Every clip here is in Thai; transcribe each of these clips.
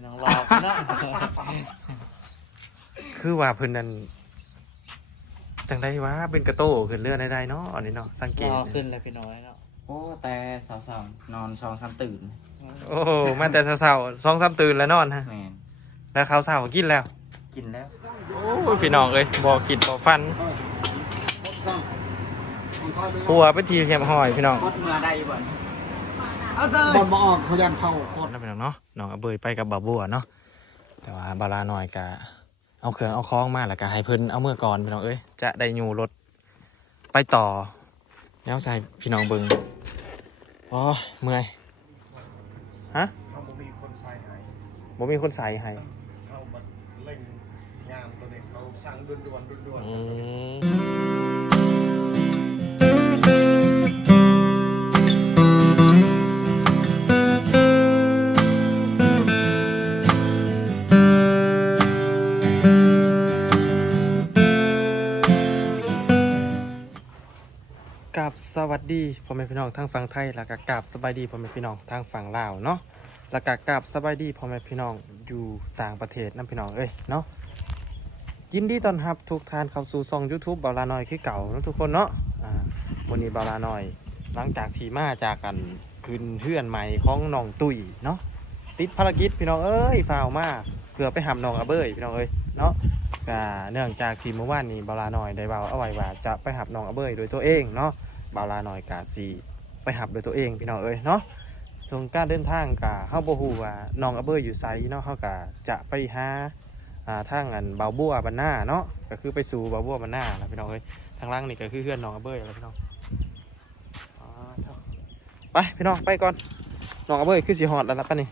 เป็นน้องรอพี่น้องคือว่าเพิ่นนั่นจังไดวะเป็นกระโต้ขึ้นเรือได้เนาะอันนี้เนาะสังเกตรอขึ้นเลยพี่น้อยเนาะโอ้แต่สาวๆนอน2-3ตื่นโอ้มาแต่เช้าๆ2-3ตื่นแล้วนอนฮะแม่นแล้วข้าวเช้ากินแล้วกินแล้วโอ้ยพี่น้องเอ้ยบ่กินบ่ฟันหัวเป็นทีเข็มหอยพี่น้องกดเมื่อได้บ่บอลมาออกพยานเผาโคตร นั่นพี่น้องเนาะน้องอเบยไปกับบ่าวบัวเนาะแต่ว่าบาลาหน่อยกะเอาเครื่องเอาคล้องมาแล้วก็ให้เพิ่นเอาเมื่อก่อนพี่น้องเอ้ยจะได้อยู่รถไปต่อแล้วใส่พี่น้องเบิ่งอ๋อเมื่อยฮะ เขาบ่มีคนใส่ให้ บ่มีคนใส่ให้ เขาบัดเล่งงามตัวนี้เขาสั่งด่วนๆอืมกับสวัสดีพ่อแม่พี่น้องทางฝั่งไทยแล้วก็กราบสบายดีพ่อแม่พี่น้องทางฝั่งลาวเนาะแล้วก็กราบสบายดีพ่อแม่พี่น้องอยู่ต่างประเทศนั่นพี่น้องเอ้ยเนาะยินดีต้อนรับทุกท่านเข้าสู่ช่อง YouTube บาลาน้อยคือเก่านะทุกคนเนาะวันนี้บาลาน้อยหลังจากที่มาจากกันคืนเพื่อนใหม่ของน้องตุ้ยเนาะติดภารกิจพี่น้องเอ้ยฝ่าวมากเพื่อไปหาน้องอาเบยพี่น้องเอ้ยเนาะก็เนื่องจากที่เมื่อวานนี้บาลาน้อยได้เว้าเอาไว้ว่าจะไปหาน้องอาเบยโดยตัวเองเนาะบาลาน้อยกาซีไปหับโดยตัวเองพี่น้องเอ้ยเนาะส่วนการเดินทางกะเฮาบ่ฮู้ว่าน้องอาเบยอยู่ไสเนาะเฮากะจะไปหาทางอันบ่าวบัวบ้านหน้าเนาะก็คือไปสู่บ่าวบัวบ้านหน้านะพี่น้องเอ้ยทางล่างนี่ก็คือเพื่อนน้องอาเบยแล้วพี่น้องไปพี่น้องไปก่อนน้องอาเบยคือสิฮอดแล้วนะปะนี่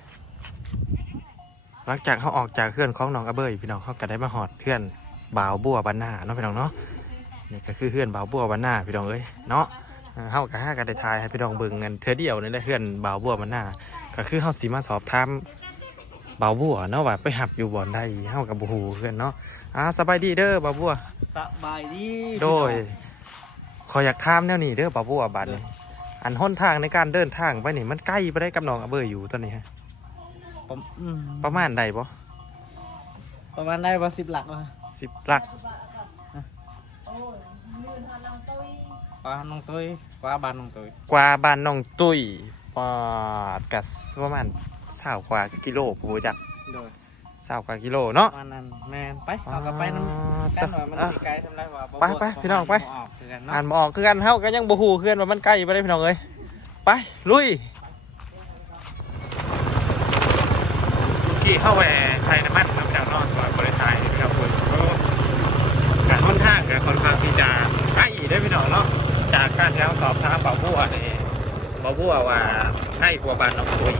หลังจากเฮาออกจากเพื่อนของน้องอาเบยพี่น้องเฮาก็ได้มาฮอดเพื่อนบ่าวบัวบ้านหน้าเนาะพี่น้องเนาะนี่ก็คือเพื่อนบ่าวบัวบ้านหน้าพี่น้องเอ้ยเนาะเฮากับได้ทายให้พี่น้องเบิ่งเงินเธอเดียวนี่แหละเพื่อนบ่าวบัวบ้านหน้าก็คือเฮาสิมาสอบถามบ่าวบัวเนาะว่าไปหับอยู่บ่อนใดเฮากับบ่ฮู้เพื่อนเนาะสบายดีเด้อบ่าวบัวสบายดีโดยขออยากถามแนวนี้เด้อบ่าวบัวบัดนี้อันหนทางในการเดินทางไปนี่มันใกล้บ่ได้กับน้องอาเบยอยู่ตอนนี้ฮะประมาณใดบ่ประมาณได้ว่า10 หลักว่ะ10 หลักกว่าน้องตุ้ยกว่าบ้านน้องตุ้ยกว่าบ้านน้องตุ้ยปอดกัประมาณ20 กว่ากิโลผู้จักโดย20 กว่ากิโลเนาะวันนั้นแม่นไปเอาก็ไปน้ำกันว่ามันสิไกลทำไรว่าไปพี่น้องไปอ่านบ่ออกคือกันเฮาก็ยังบ่ฮู้คือกันว่ามันใกล้บ่ได้พี่น้องเอ้ยไปลุยขี่เข้าไปใส่น้ำมันน้ำจากนอกตัวบริษัทพี่น้องคุณการค่อนข้างกับค่อนข้างที่จะใกล้ได้พี่น้องเนาะจากการที่เราสอบถามบ่าวบัวนี่บ่าวบัวว่าใกล้กว่าบ้านน้องตุ้ย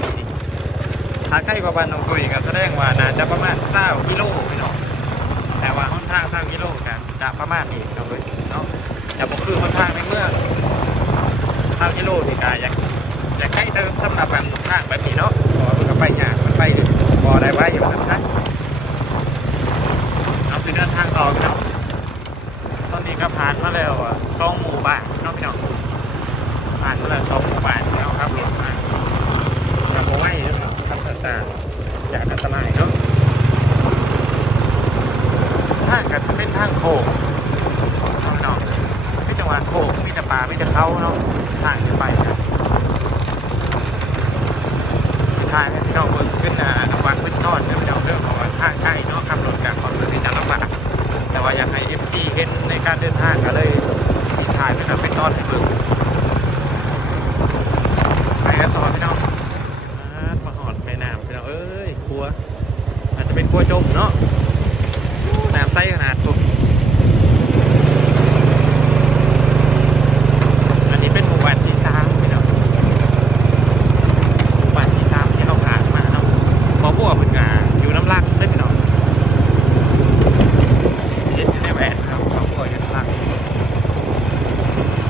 ถ้าใกล้กว่าบ้านน้องตุ้ยก็แสดงว่าน่าจะประมาณ20 กิโลพี่น้องแต่ว่าค่อนข้าง20 กิโลกันจะประมาณนี้น้องตุ้ยเนาะแต่ผมคือค่อนข้างในเมือง20 กิโลนี่ก็อยากใกล้เติมสำหรับการทางแบบนี้เนาะก็ไปงานมันไปพอได้ไว้อยู่นะครับท่านเอาสิเดินทางต่อพี่น้องตอนนี้ก็ผ่านมาแล้ว2 หมู่บ้านเนาะพี่น้องผ่านมาแล้ว2 หมู่บ้านพี่น้องครับรถมาขับเอาไว้พี่น้องขับซาๆจากอันตรายเนาะทางก็จะเป็นทางโค้งพี่น้องที่จังหวัดโค้งมีแต่ป่ามีแต่เขาเนาะทางจะไปนะทางที่เราเบิ่งขึ้นน้ำวัดขึ้นก้อนเนี่ยเราเรื่องของทางใกล้เนาะขับรถจากขอนเลยจะลำบากแต่ว่าอยากให้ FC เห็นในการเดินทางก็เลยสุดท้ายเป็นต้อนให้เบิ่งไปกันต่อพี่น้องมาหอดแม่น้ำพี่น้องเอ้ยครัวอาจจะเป็นครัวจมเนาะน้ำใสขนาดตัวอันนี้เป็นหมู่บ้านที่3พี่น้องบ่บัวเหมือนกันอยู่น้ำลักได้พี่น้องเห็นอยู่ในแหวนครับบ่บัวอยู่น้ำลัก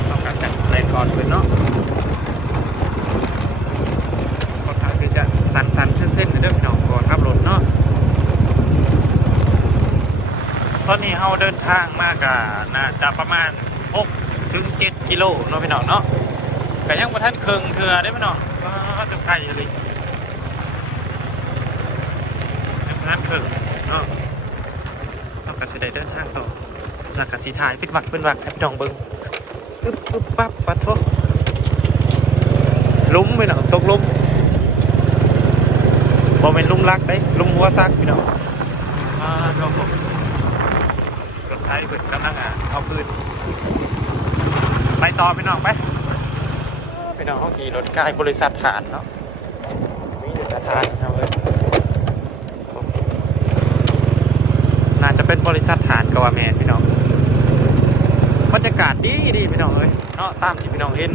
ต้องการจัดแรงก่อนเพื่อนเนาะค่อนข้างที่จะสันๆเส้นๆเด้อพี่น้องก่อนขับรถเนาะตอนนี้เราเดินทางมากน่าจะประมาณ6 ถึง 7 กิโลเนาะพี่น้องเนาะแต่ยังบ่ทันครึ่งเทื่อได้พี่น้องก็จะไกลเลย งานเครื่องเนาะเราก็สิได้เดินทางต่อหลักกสิถ่ายเป็นวักให้พี่น้องเบิ่งอึ๊บปั๊บปัดโทษลุ้มไปหน่อยตกลุ้มบ่เป็นลุ้มรักได้ลุ้มหัวซักพี่น้องชอบผมรถไทยเปิดกำลังเอาคืนไปต่อพี่น้องไปพี่น้องเขาขี่รถใกล้บริษัทฐานเนาะมีบริษัทฐานเอาเลยน่าจะเป็นบริษัทฐานกวาแมนพี่น้องบรรยากาศดีพี่น้องเลยเนาะตามที่พี่น้องเห็น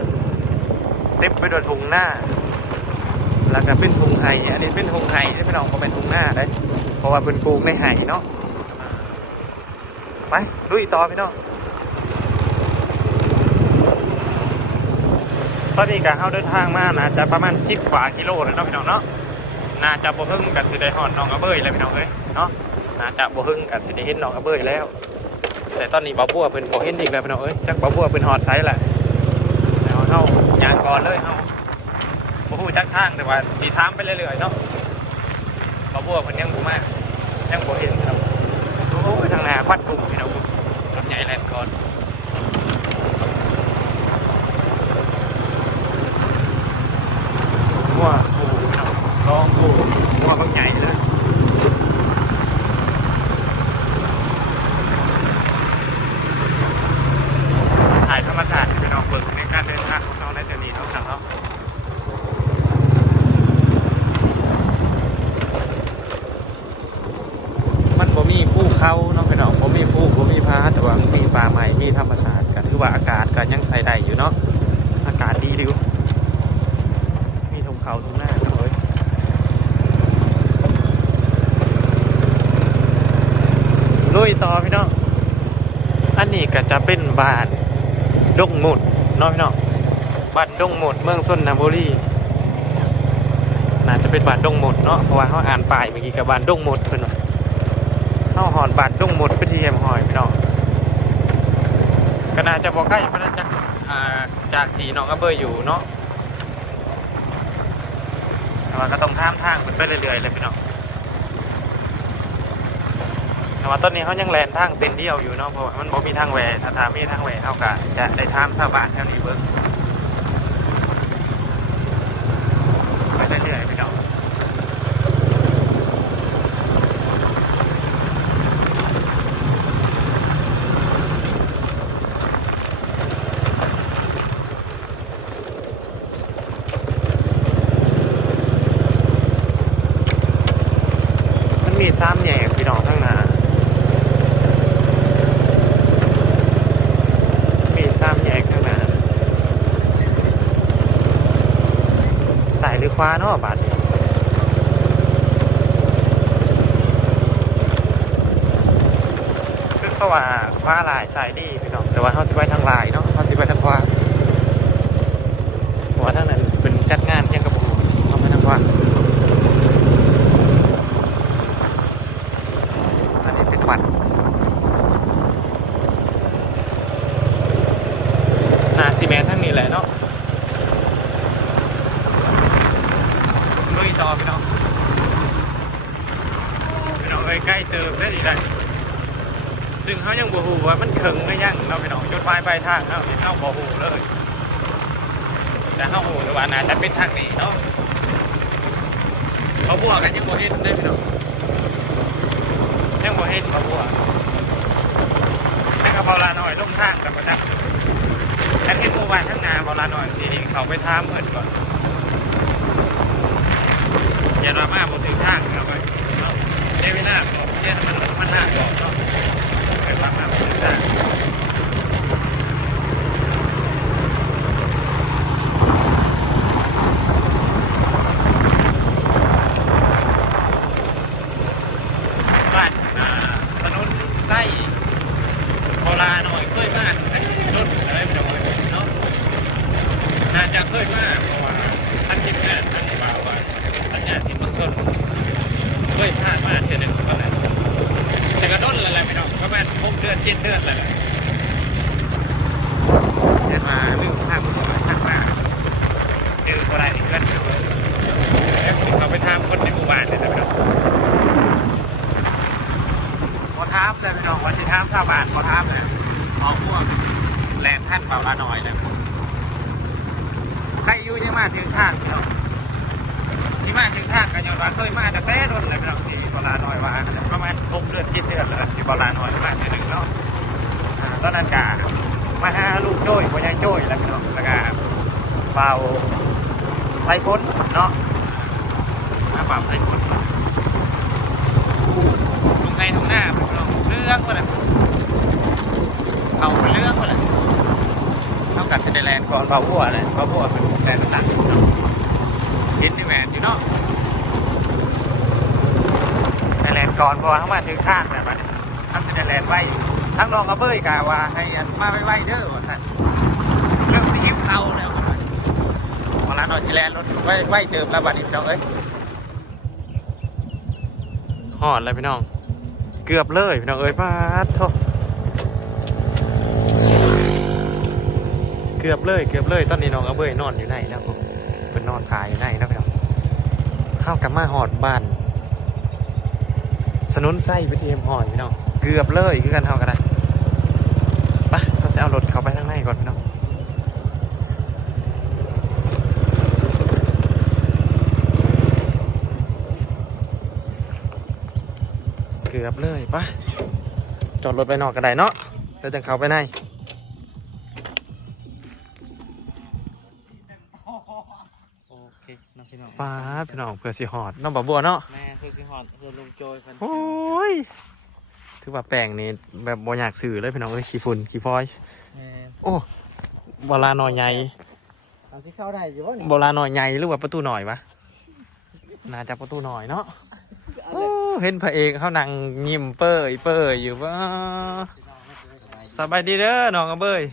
เต็มไปด้วยทุ่งหน้าแล้วก็เป็นทุ่งไห่อันนี้เป็นทุ่งไห่ที่พี่น้องก็เป็นทุ่งหน้าได้เพราะว่าเป็นปลูกในไห่เนาะไปลุยต่อพี่น้องตอนนี้ก็เข้าเดินทางมาน่าจะประมาณ10 กว่ากิโลแล้วเนาะพี่น้องเนาะน่าจะบ่ฮึ่งกับสิได้ฮอดน้องกระเบยแล้วพี่น้องเอ้ยเนาะน่าจะบ่ฮึ่งกับสิได้เห็นน้องกระเบยแล้วแต่ตอนนี้บ่บัวเพิ่นบ่เห็นอีกแล้วพี่น้องเอ้ยจักบ่บัวเพิ่นฮอดไซส์แหละแล้วเฮาย่างก่อนเลยเฮาบ่ฮู้จักทางแต่ว่าสิถามไปเรื่อยๆเนาะบ่บัวเพิ่นยังบ่มายังบ่เห็นพี่น้องโอ้ยทางหน้าควัดกลุ่มพี่น้องรถใหญ่แล่นก่อนหัวกูพี่น้องซองกูหัวบักใหญ่เลยถ่ายธรรมศาสตร์พี่น้องเบิกในการเดินทางของเราในเดือนนี้เนาะครับเนาะมันบ่มีภูเขาเนาะพี่น้องบ่มีภูบ่มีพาแต่ว่ามีป่าใหม่มีธรรมชาติก็ถือว่าอากาศก็ยังใส่ได้อยู่เนาะอากาศดีดิวมีทุ่งเขาทุ่งหน้าเลยลุยต่อพี่น้องอันนี้ก็จะเป็นบ้านดงหมุดเนาะพี่น้องบ้านดงหมุดเมืองชนบุรีน่าจะเป็นบ้านดงหมุดเนาะเพราะว่าเขาอ่านป้ายเมื่อกี้กับบ้านดงหมุดเพิ่นว่าเขาหอนบ้านดงหมุดไปที่แหมหอยพี่น้องก็น่าจะบ่ใกล้พระจากที่น้องกระเบยอยู่เนาะแต่ว่าก็ต้องข้ามทางไปเรื่อยๆเลยพี่น้องแต่ว่าตอนนี้เขายังแลนทางเส้นเดียวอยู่เนาะเพราะว่ามันบ่มีทางแหวถ้ามีทางแหวเขาก็จะได้ทามชาวบ้านแถวนี้เบิ่งไปเรื่อยๆพี่น้องมันมี3 แยกพี่น้องทั้งหน้า3 แยกข้างหน้าสายหรือขวาเนาะบาดคือเขาว่าขวาหลายสายดีพี่น้องแต่ว่าเขาสิไปทางหลายเนาะเขาสิไปทางขวาเพราะว่าทางนั้นเป็นจัดงานเที่ยงกับผมเขาไปทางขวาอันนี้เป็นวัดซีเมนต์ทั้งนี้แหละเนาะลุยต่อพี่น้องใกล้เติมได้ดีเลยซึ่งเขายังบ่ฮู้ว่ามันเคิงไม่ยั่งเราพี่น้องจุดหมายปลายทางเขาบ่ฮู้เลยแต่เขาฮู้ว่าน่าจะเป็นทางนี้เนาะเขาบวกกันยังบ่เห็นได้พี่น้องยังบ่เห็นเขาบวกแค่กระเพราลาหน่อยลงทางกับประจักษ์แค่เห็นหมู่บ้านทั้งนาเวลาหน่อยสิเขาไปท่าเมื่อก่อนอย่าดราม่าผมถึงทางเอาไปเซเว่นหน้าบอกเสียมันหน้าบอกเนาะไปดราม่าผมถึงทางบ้านถนนไส้เวลาหน่อยเคยมากรถอะไรไม่ต้องเลยเนาะน่าจะเคยมากเพราะว่าท่านที่แพทย์ท่านบ่าวว่าท่านญาติที่เมืองชนเคยพลาดมาเท่านึงก็แล้วแต่ก็ด้นอะไรไม่ต้องประมาณ6 เดือน 7 เดือนอะไรเดินมาลืมทางมาเจออะไรกันแล้วเขาไปทำคนในหมู่บ้านเลยนะพี่น้อง ชาวบ้านเขาทำเลยออกพวกแลนท่านเบาละหน่อยเลยใครอยู่ยังมาถึงทางเนาะที่มาถึงทางกันย้อนว่าเคยมาแต่แป้โดนเลยพี่น้องที่เบาละหน่อยว่าประมาณ6 เดือน7 เดือนแล้วที่เบาละหน่อยมาทีหนึ่งเนาะตอนนั้นกะมาหาลูกโจ้ยพ่อใหญ่โจ้ยแล้วพี่น้องแล้วก็เบาใส่ฝนเนาะมาเบาใส่ฝนลุงไทยทุ่งหน้าพี่น้องเรื่องว่าอะไรเขาเป็นเรื่องว่าอะไรเท่ากับเซเดแลนด์ก่อนเบาบัวเลยเบาบัวเป็นแฟนต่างฮิตที่แมนอยู่เนาะเซเดแลนด์ก่อนเพราะว่าเขามาถึงข้างแบบนี้ทั้งเซเดแลนด์ไว้ทั้งน้องกระเบยกะว่าให้มาไว้เด้อว่าสั่นเริ่มสีหิ้วเขาแล้วมาละหน่อยสิแลนด์รถไว้เติมแล้วบัดนี้พี่น้องเอ้ยหอดเลยพี่น้องเกือบเลยพี่น้องเอ้ยป้าโทเกือบเลยตอนนี้น้องกระเบยนอนอยู่ไหนแล้วเป็นนอนถ่ายอยู่ไหนแล้วพี่น้องเข้ากลับมาหอดบ้านสนุนไส้ไปทีมหอดพี่น้องเกือบเลยคือกันเท่ากันได้ปะเราจะเอารถเข้าไปข้างในก่อนพี่น้องเกือบเลยปะจอดรถไปนอกกันได้เนาะแล้วจะเข้าไปในโอเคนะพี่น้อง ป้าพี่น้องเพื่อสิหอดน้องบ่บัวเนาะ แม่คือสิฮอดคือลุงโจยเพิ่น โอ้ยถือว่าแปลงนี่แบบบ่อยากสื่อเลยพี่น้องเอ้ยขี้ฝุ่นขี้ฟอย แม่ โอ้โบราณหน่อยใหญ่ เอาสิเข้าได้อยู่บ่นี่ โบราณหน่อยใหญ่หรือว่าประตูหน่อยวะน่าจะประตูหน่อยเนาะโอ้เห็นพระเอกเขานั่งยิ้มเป้ยอยู่ว่าสบายดีเด้อน้องกระเบย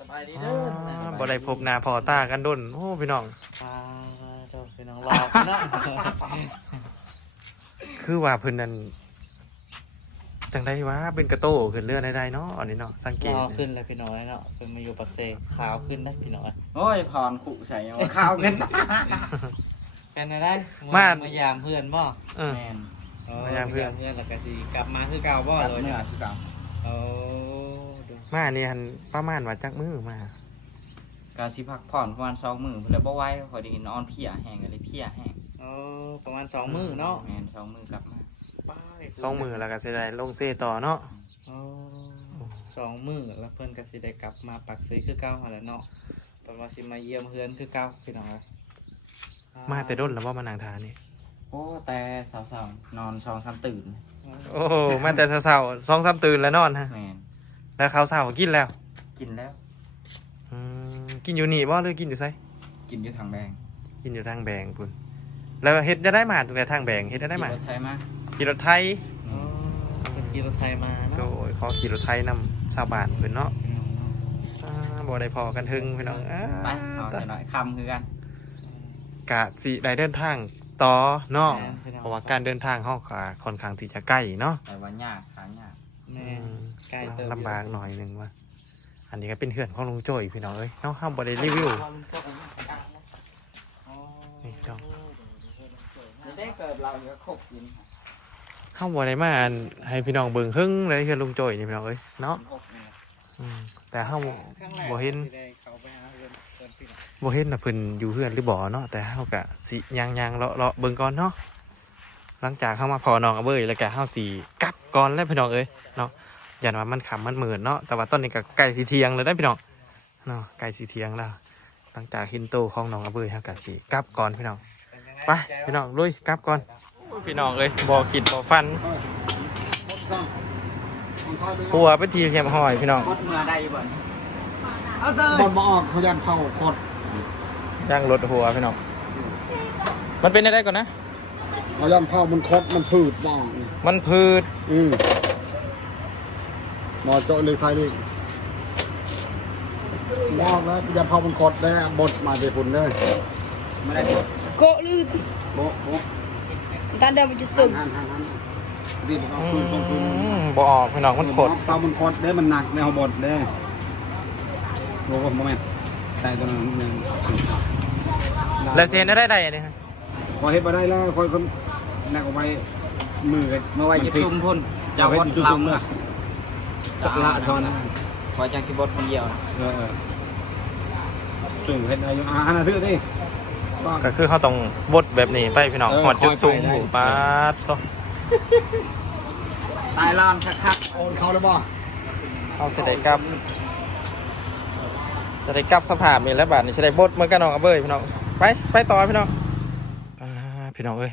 สบายดีเด้อ บ่ได้พบหน้าพอตากันดนโอ้พี่น้อง เด้อพี่น้องรอเนาะ คือว่าเพิ่นนั่นจังไดวะเป็นกระโต้ขึ้นเรือได้เนาะอันนี้เนาะสังเก ร ต อขึ้นแล้วพี่น้องเนาะเพิ่นมาอยู่ปักเซขาวขึ้นนะพี่น้อง โอ้ยพรขู่ใส่เอาข้าวกัน เป็นได้มายามเพื่อนบ่ เออ แมน มายามเพื่อนแล้วก็สิกลับมาคือเก่าบ่ กลับ เลย เมื่อคือเก่า โอ้ดู มานี่หันประมาณว่าจักมือมา การสิพักผ่อนประมาณ2 มื้อเพิ่นแล้วบ่ไหวขอยได้กินนอนเพลียแห้งก็เลยเพลียแห้ง โอ้ประมาณ2 มื้อเนาะ แมน2 มื้อกลับมา 2 มือแล้วก็สิได้ลงเซต่อเนาะ โอ้2 มื้อแล้วเพิ่นก็สิได้กลับมาปักเซคือเก่าหั่นแหละเนาะเพิ่นว่าสิมาเยี่ยมเพื่อนคือเก่าพี่น้อง มาแต่ดนแล้วบ่มานางทานี่ โอ้แต่สาวๆนอน2-3 ตื่น โอ้มาแต่เช้าๆ2-3 ตื่นแล้วนอนฮะ แมน แล้วข้าวเช้ากินแล้ว กินแล้ว กินอยู่นี่บ่หรือกินอยู่ไส กินอยู่ทางแบง กินอยู่ทางแบงพุ่นแล้วเฮ็ดจะได้มาตั้งแต่ทางแบงเฮ็ดจะได้มา ขี่รถไทยมา ขี่รถไทย อ๋อเป็นขี่รถไทยมา โด เนาะ ยขอขี่รถไทยนำชาวบ้านเพิ่นเนาะบ่ได้พอกันถึงพี่น้อง ไปเอาแต่หน่อยคำคือกัน กะสิได้เดินทางต่อเนาะเพราะว่าการเดินทางเฮาก็ค่อนข้างที่จะใกล้เนาะ แต่ว่ายากหายาก แม่ใกล้เติม ลำบากหน่อยนึงว่าอันนี้ก็เป็นเพื่อนของลุงโจ้ยพี่น้องเอ้ยเนาะเฮาบ่ได้รีวิวนี่พี่น้อง ไม่ได้เกิดเราเยอะครบกิน เฮาบ่ได้มาอันให้พี่น้องเบิ่งครึ่งเลยเพื่อนลุงโจ้ยนี่พี่น้องเอ้ยเนาะ ครบเนี่ย แต่เฮา ครั้งแรก บ่เห็น ที่ได้เข้าไปหาเพื่อนพี่น้อง บ่เห็นน่ะเพิ่นอยู่เพื่อนหรือบ่เนาะแต่เฮาก็สิย่างๆเลาะๆเบิ่งก่อนเนาะหลังจากเฮามาพอน้องเอาเบ้ยแล้วก็เฮาสิกลับก่อนแล้วพี่น้องเอ้ยเนาะยันว่ามันค่ำมันมืดเนาะแต่ว่าตอนนี้ก็ใกล้สิเที่ยงแล้วได้พี่น้องเนาะใกล้สิเที่ยงแล้วหลังจากหินโตของน้องเอาเบ้ยเฮาก็สิกลับก่อนพี่น้องไปพี่น้องลุยกลับก่อนพี่น้องเอ้ยบ่คิดบ่ฟันหัวไปทีเข็มหอยพี่น้อง คดเมื่อได้บ่น บอลมาออกเขายันเข้าโคตร ย่างรถหัวพี่น้องมันเป็นได้ก่อนนะ เขายันเข้ามันโคตรมันพืชบ้อง มันพืช หมอเจาะเลยไทยเลยมองแล้วยันเข้ามันโคตรได้บดมาเดี๋ยวคุณเลย ไม่ได้กด Kok lu โบ๊ะโบ๊ะ tanda macam sum. หันรีบเอาคืนส่งคืน บ่ออกพี่น้องมันขด เข้ามันโคตรได้มันหนักในหัวบดได้โบ๊ะโมเมนต์ใส่ตัวนั้นนึง แล้วเซียนได้อันนี้ฮะ พอเฮ็ดมาได้แล้วคอยคนหนักออกไปมือกัน เมื่อไหร่จะซุ่มพุ่นจะวดลำเมื่อ ละช้อนนะ พอจังสิบดคนเดียวนะ จุ่มเห็ดอะไรอยู่อันนั้นถือดิ ก็คือเขาต้องบดแบบนี้ไปพี่น้องหอดจุดสูงหูปาดก็ ตายลอนคัก โอนเขาแล้วบ่ เอาเสด็จกับสภาพนี่แล้วบาดนี่เสด็จบดเหมือนกันน้องอาเบยพี่น้องไปต่อพี่น้องพี่น้องเอ้ย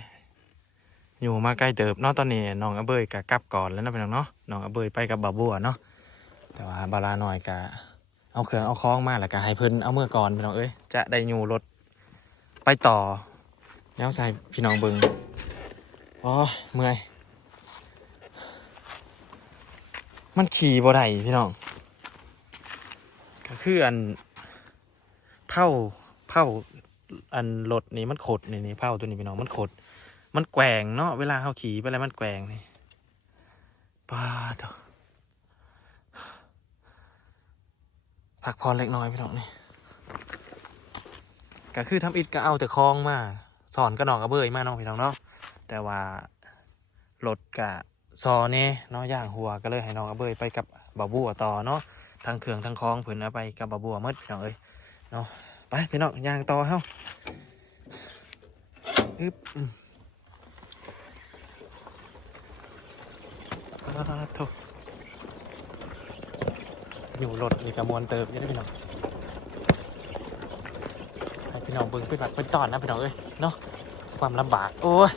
อยู่มาใกล้เติบเนาะตอนนี้น้องอาเบยกะกลับก่อนแล้วนะพี่น้องเนาะน้องอาเบยไปกับบาบัวเนาะแต่ว่าบาลาหน่อยกะเอาเครื่องเอาคล้องมาแล้วกะให้เพิ่นเอาเมื่อก่อนพี่น้องเอ้ยจะได้อยู่รถไปต่อแล้วใส่พี่น้องเบิ่งอ๋อเมื่อยมันขี่บ่ได้พี่น้องก็คืออันเผาอันรถนี่มันขดนี่เผาตัวนี้พี่น้องมันขดมันแกว่งเนาะเวลาเขาขี่ไปอะไรมันแกว่งนี่ป้าดพักผ่อนเล็กน้อยพี่น้องนี่ก็คือทำอิฐก็เอาแต่คลองมาสอนก็นองกระเบยมาน้องพี่น้องเนาะแต่ว่ารถกะซอเนี่ยเนาะย่างหัวก็เลยให้น้องกระเบยไปกับบ่าวบัวต่อเนาะทั้งเครื่องทั้งคลองเพิ่นเอาไปกับบ่าวบัวหมดพี่น้องเอ้ยเนาะไปพี่น้องย่างต่อเฮ้าอึ๊บโถอยู่รถนี่กระมวลเติบยังได้พี่น้องให้พี่น้องเบิ่งไปบัดไปตอนนะพี่น้องเอ้ยเนาะความลำบากโอ้ย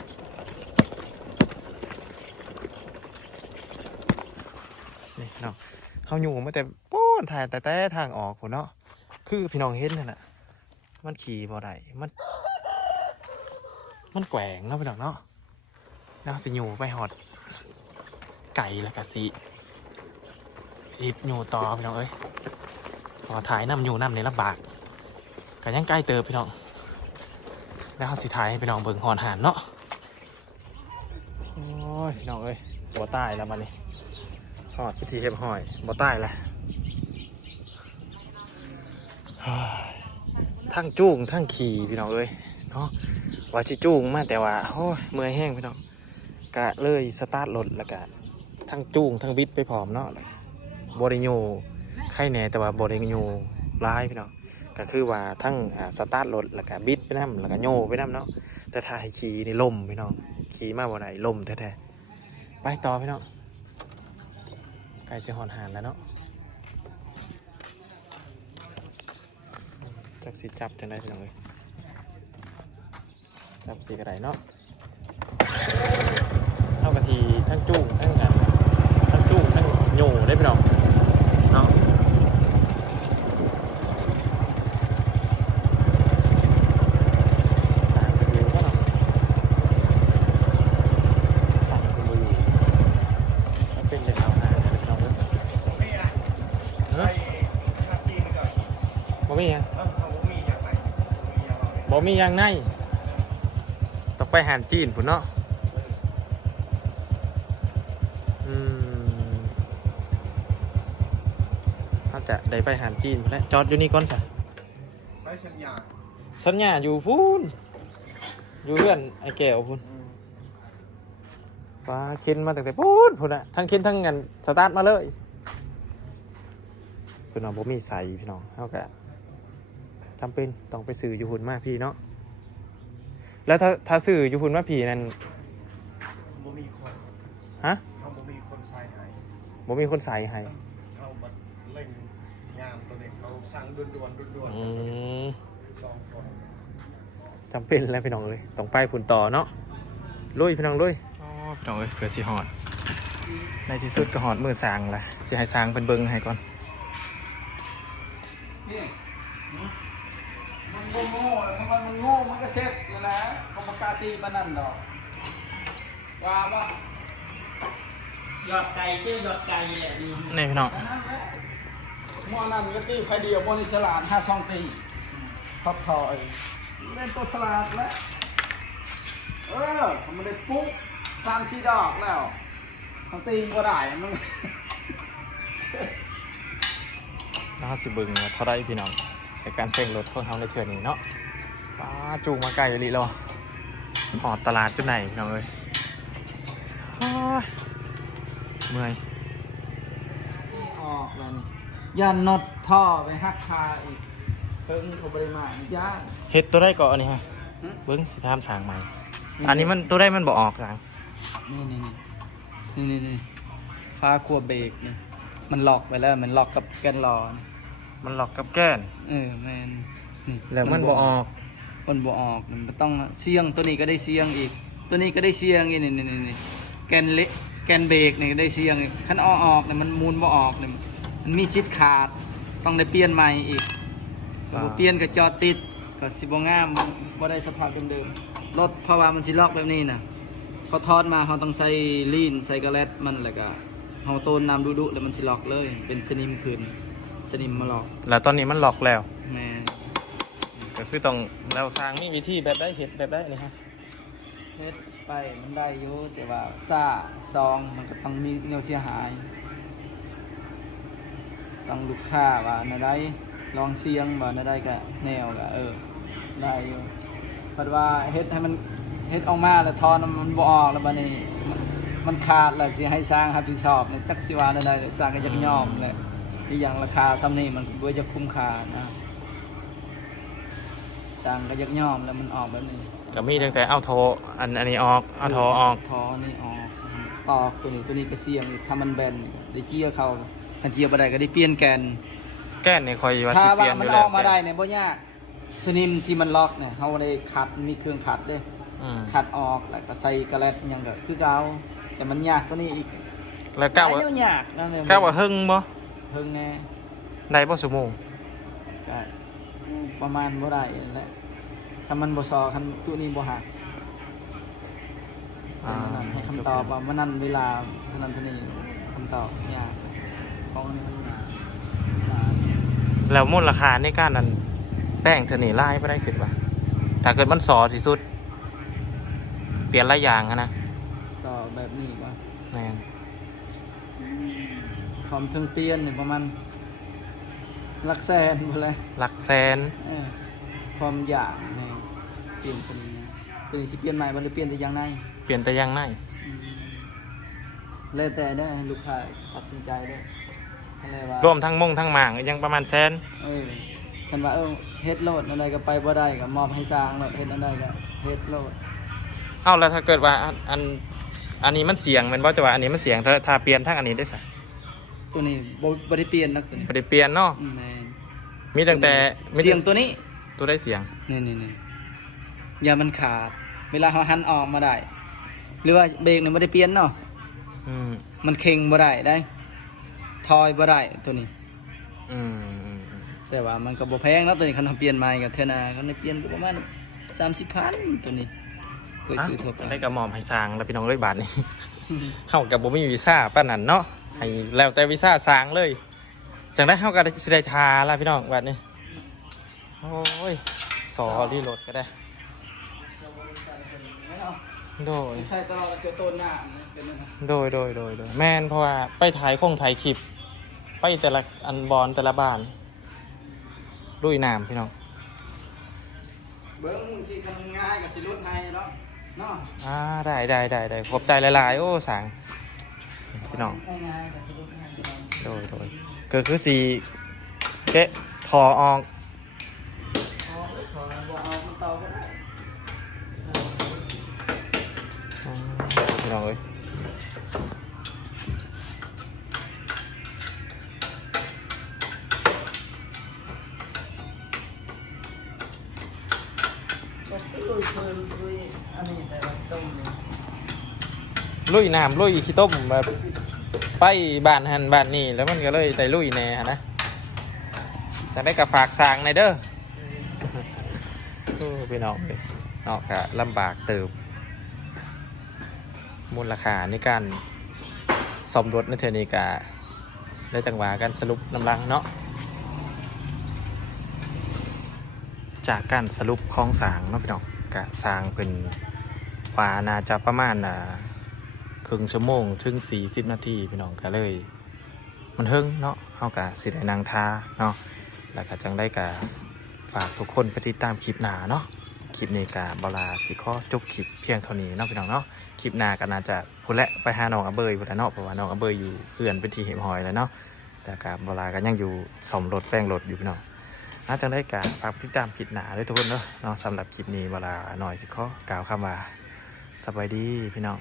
นี่พี่น้องเขาอยู่มาแต่ป้อนถ่ายแต่ทางออกผมเนาะคือพี่น้องเห็นนั่นแหละมันขี่บ่ได้มันแกว่งเนาะพี่น้องเนาะแล้วสิอยู่ไปหอดไก่แล้วก็สิอีบอยู่ต่อพี่น้องเอ้ยพอถ่ายน้ำอยู่น้ำในลำบากก็ยังใกล้เติบพี่น้องแล้วสิถ่ายให้พี่น้องเบิ่งหอนหานเนาะโอ้ยพี่น้องเอ้ยบ่ใต้แล้วมันนี่หอดพิธีเห็บหอยบ่ใต้แล้วทั้งจูงทั้งขี่พี่น้องเอ้ยเนาะว่าสิจูงมาแต่ว่าโอ้ยเมื่อยแห้งพี่น้องกะเลยสตาร์ทรถแล้วกะทั้งจูงทั้งบิดไปพร้อมเนาะบริโยไข่แหน่แต่ว่าบริโยร้ายพี่น้องก็คือว่าทั้งสตาร์ทรถแล้วก็บิดไปน้ำแล้วก็โยไปน้ำเนาะแต่ถ้าให้ขี่นี่ล่มพี่น้องขี่มาบ่ได้ล่มแท้ๆไปต่อพี่น้องใกล้จะหอนหานแล้วเนาะจักสิจับจังไดพี่น้องเลยจับสีกระไดเนาะเท่ากับสีทั้งจูงทั้งจูงทั้งโยได้พี่น้องเนาะสั่งเป็นวิวก็เนาะสั่งเป็นวิวมันเป็นเลยเอาหาเลยพี่น้องเลยบ่มียังบ่มียังในต้องไปหานจีนพุ่นเนาะเขาจะได้ไปหานจีนพุ่นแล้วจอดอยู่นี่ก่อนสิ ใช้สัญญา สัญญาอยู่พูนอยู่เพื่อนไอ้แก้วพูนว่าเข็นมาตั้งแต่พูนอะทั้งเข็นทั้งเงินสตาร์ทมาเลยพี่น้องบ่มีใส่พี่น้องเขาก็จำเป็นต้องไปสื่ออยู่หุ่นมาพี่เนาะแล้วถ้าสื่ออยู่หุ่นมาพี่นั่น บ่มีคน ฮะ เขาบ่มีคนใส่ให้ บ่มีคนใส่ให้ เขาบัดเล่งงามตัวนี้เขาสั่งด่วนๆสองคน จำเป็นแล้วพี่น้องเลยต้องไปพุ่นต่อเนาะลุยพี่น้องลุยพี่น้องเอ้ยเผื่อสิหอดในที่สุดก็หอดมือสางละสิให้สางเป็นเบิ้งให้ก่อน มันโง่แล้วมันโง่มันก็เซ็ตเลยนะเขาประกาศตีปนั่นดอกว่าหยอดไก่เจ้าหยอดไก่แหละดี นี่พี่น้อง มอนั่นก็ตีไฟเดียวบนสลาด5-2 ตีท็อปทอยเล่นตัวสลาดแล้วมันได้ปุ๊บ3-4 ดอกแล้วทั้งตีก็ได้มัน แล้วสิเบิ้งว่าเท่าไรพี่น้องในการเพ่งรถของเขาในเถื่อนนี้เนาะป้าจูงมาไกลเลยเราหอดตลาดจุดไหนพี่น้องเอ้ยโอ้ยเมื่อย ออกแล้วนี่ย่านน็อตท่อไปหักคาอีกเพิ่งเขาบริมาย่าน เฮ็ดตัวได้ก่อนอันนี้ฮะเบิ้งสิทามสางใหม่ อันนี้มันตัวได้มันบ่ออกสาง นี่ฟ้าครัวเบรกนี่มันล็อกไปแล้วมันล็อกกับแกนล้อนี่ มันหลอกกับแก้น แมนนี่ แล้วมันบ่ออก มันบ่ออกมันต้องเสียงตัวนี้ก็ได้เสียงอีก ตัวนี้ก็ได้เสียงอีกนี่แกนเละแกนเบรกนี่ก็ได้เสียงอีกคันออกเนี่ยมันมูลบ่ออกเนี่ยมันมีชิดขาดต้องได้เปลี่ยนใหม่อีกก็บ่เปลี่ยนก็จอดติดก็สิบ่งามบ่ได้สภาพเดิมๆรถเพราะว่ามันสิล็อกแบบนี้น่ะเขาทอดมาเขาต้องใช้ลีนใส่กระแลตมันแล้วก็เฮาโตนน้ำดุๆแล้วมันสิล็อกเลยเป็นสนิมขึ้นสนิมมาล็อก แล้วตอนนี้มันหลอกแล้ว แม่น ก็คือต้องแล้วสร้างมีวิธีแบบได้เฮ็ดแบบได้นี่ฮะ เฮ็ดไปมันได้อยู่แต่ว่าซ่าซองมันก็ต้องมีแนวเสียหาย ต้องลูกค้าว่าแนวใดลองเสียงว่าแนวใดก็แนวก็ได้อยู่เพราะว่าเฮ็ดให้มันเฮ็ดออกมาแล้วทอนมันบ่ออกแล้วบัดนี้มันขาดแล้วสิให้สร้างรับผิดชอบเนี่ยจักสิว่าแนวใดสร้างก็จักยอมแหละอีกอย่างราคาซ้ำนี้มันบ่จะคุ้มค่านะสร้างก็จักยอมแล้วมันออกแบบนี้ ก็มีตั้งแต่เอาโทอันนี้ออกเอาโทออก ทอนี่ออกตอกตัวนี้ก็เสียงถ้ามันแบนได้เจียเขาคันเจียบ่ได้ก็ได้เปลี่ยนแกน แก้นนี่คอยว่า ถ้า สิเป ว่า ลี่ยนอ มัน ยู่ อ แล้ว อกมาได้เนี่ยบ่ยากสนิมที่มันล็อกเนี่ยเฮาได้ขัดมีเครื่องขัดเด้ อืม ขัดออกแล้วก็ใส่กระแลตอิหยังก็คือเก่าแต่มันยากกว่านี้อีก แล้วก้าวว่า หลยยากนะเนี่ย ก้าวว่าหึงบ่ เพิ่งแน่ ได้บ่ชั่วโมง ก็ประมาณบ่ได้นั่นแหละถ้ามันบ่ซอคันจุนี้บ่หัก อ่า ให้คำตอบว่ามันนั่นเวลาเท่านั้นเท่านี้คำตอบยากของนี่มันยาก แล้วมูลค่าในการนั้นแป้งเธอนี่ลายบ่ได้ขึ้นป่ะถ้าเกิดมันสอที่สุด เปลี่ยนหลายอย่างอะนะ สอบแบบนี้ป่ะ แม่น พร้อมถึงเปลี่ยนนี่ประมาณหลักแสนไปเลย หลักแสน พร้อมอย่างนี่เปลี่ยนเป็นตัวนี้สิเปลี่ยนใหม่บ่ได้เปลี่ยนแต่อย่างใน เปลี่ยนแต่อย่างใน แล้วแต่ได้ให้ลูกค้าตัดสินใจได้อะไรว่าร วมทั้งมงทั้งหมางยังประมาณแสน คันว่าเฮ็ดโหลดอะไรก็ไปบ่ได้ก็มอบให้สร้างแล้วเฮ็ดอันใดก็เฮ็ดโหลด เอาแล้วถ้าเกิดว่าอันนี้มันเสียงแมันบ่จะว่าอันนี้มันเสียงถ้าเปลี่ยนทั้งอันนี้ได้ซะ ตัวนี้บ่ได้เปลี่ยนนักตัวนี้ บ่ได้เปลี่ยนเนาะ แม่น มีตั้งแต่มี เสียงตัวนี้ ตัวได้เสียง นี่อย่ามันขาด เวลาเขาหันออกมาได้ หรือว่าเบรกเนี่ยไม่ได้เปลี่ยนเนาะ อืม มันเข่งบ่ได้ทอยบ่ได้ตัวนี้ อืม แต่ว่ามันก็บ่แพงเนาะตัวนี้คันเขาเปลี่ยนใหม่กับเทอนาเขาได้เปลี่ยนก็ประมาณ30,000ตัวนี้เคยซื้อทั่วไป ได้กระหม่อมให้สร้างแล้วพี่น้องเลยบาทนี้ เฮากับบ่มีวีซ่าปานนั้นเนาะให้แล้วแต่วีซ่าสร้างเลยจังได้เฮาก็ได้สิได้ทาล่ะพี่น้องบาดนี้โอ้ยสอรีโหลดก็ได้โดย ใส่ตลอดเกิดต้นหน้าเป็นนั่นนะ โดยแม่นเพราะว่าไปถ่ายถ่ายคลิป ไปแต่ละอันบอลแต่ละบ้านลุยน้ำพี่น้อง เบิ้งที่ทำง่ายกับสิรุดให้เนาะเนาะ ได้ขอบใจหลายๆโอ้สางพี่น้อง ง่ายกับสิรุดให้พี่น้อง โดยก็คือสีเกะถอออก ขอบ่เอามันเตาก็ได้ พี่น้องเอ้ย ลุยอันนี้แต่ว่าต้มนี่ ลุยน้ำลุยขี้ต้มแบบไปบ้านหันบ้านนี่แล้วมันก็เลยได้ลุยแน่ฮะนะจะได้กับฝากสางในเด้อโอ้พี่น้องเลยเนาะก็ลำบากเติบมูลค่าในการซ่อมรถในเทอนี้กะได้จังหวะการสรุปน้ำลังเนาะจากการสรุปของสางเนาะพี่น้องกะสางเป็นว่าน่าจะประมาณครึ่งชั่วโมงถึง40 นาทีพี่น้องก็เลยมันเฮิงเนาะเฮากะสิได้นางทาเนาะแล้วก็จังได้กะฝากทุกคนไปติดตามคลิปหน้าเนาะคลิปนี้กะบลาสิขอจบคลิปเพียงเท่านี้เนาะพี่น้องเนาะคลิปหน้าก็น่าจะพุ่นและไปหาน้องอเบยพุ่นละเนาะเพราะว่าน้องอเบยอยู่เพื่อนเป็นที่เหมหอยแล้วเนาะ แต่กับบลาก็ยังอยู่สมรถแป้งรถอยู่พี่น้องน่าจะได้การฝากติดตามผิดหนาด้วยทุกคนเนาะสำหรับคลิปนี้บลาหน่อยสิขอกล่าวคำว่าสบายดีพี่น้อง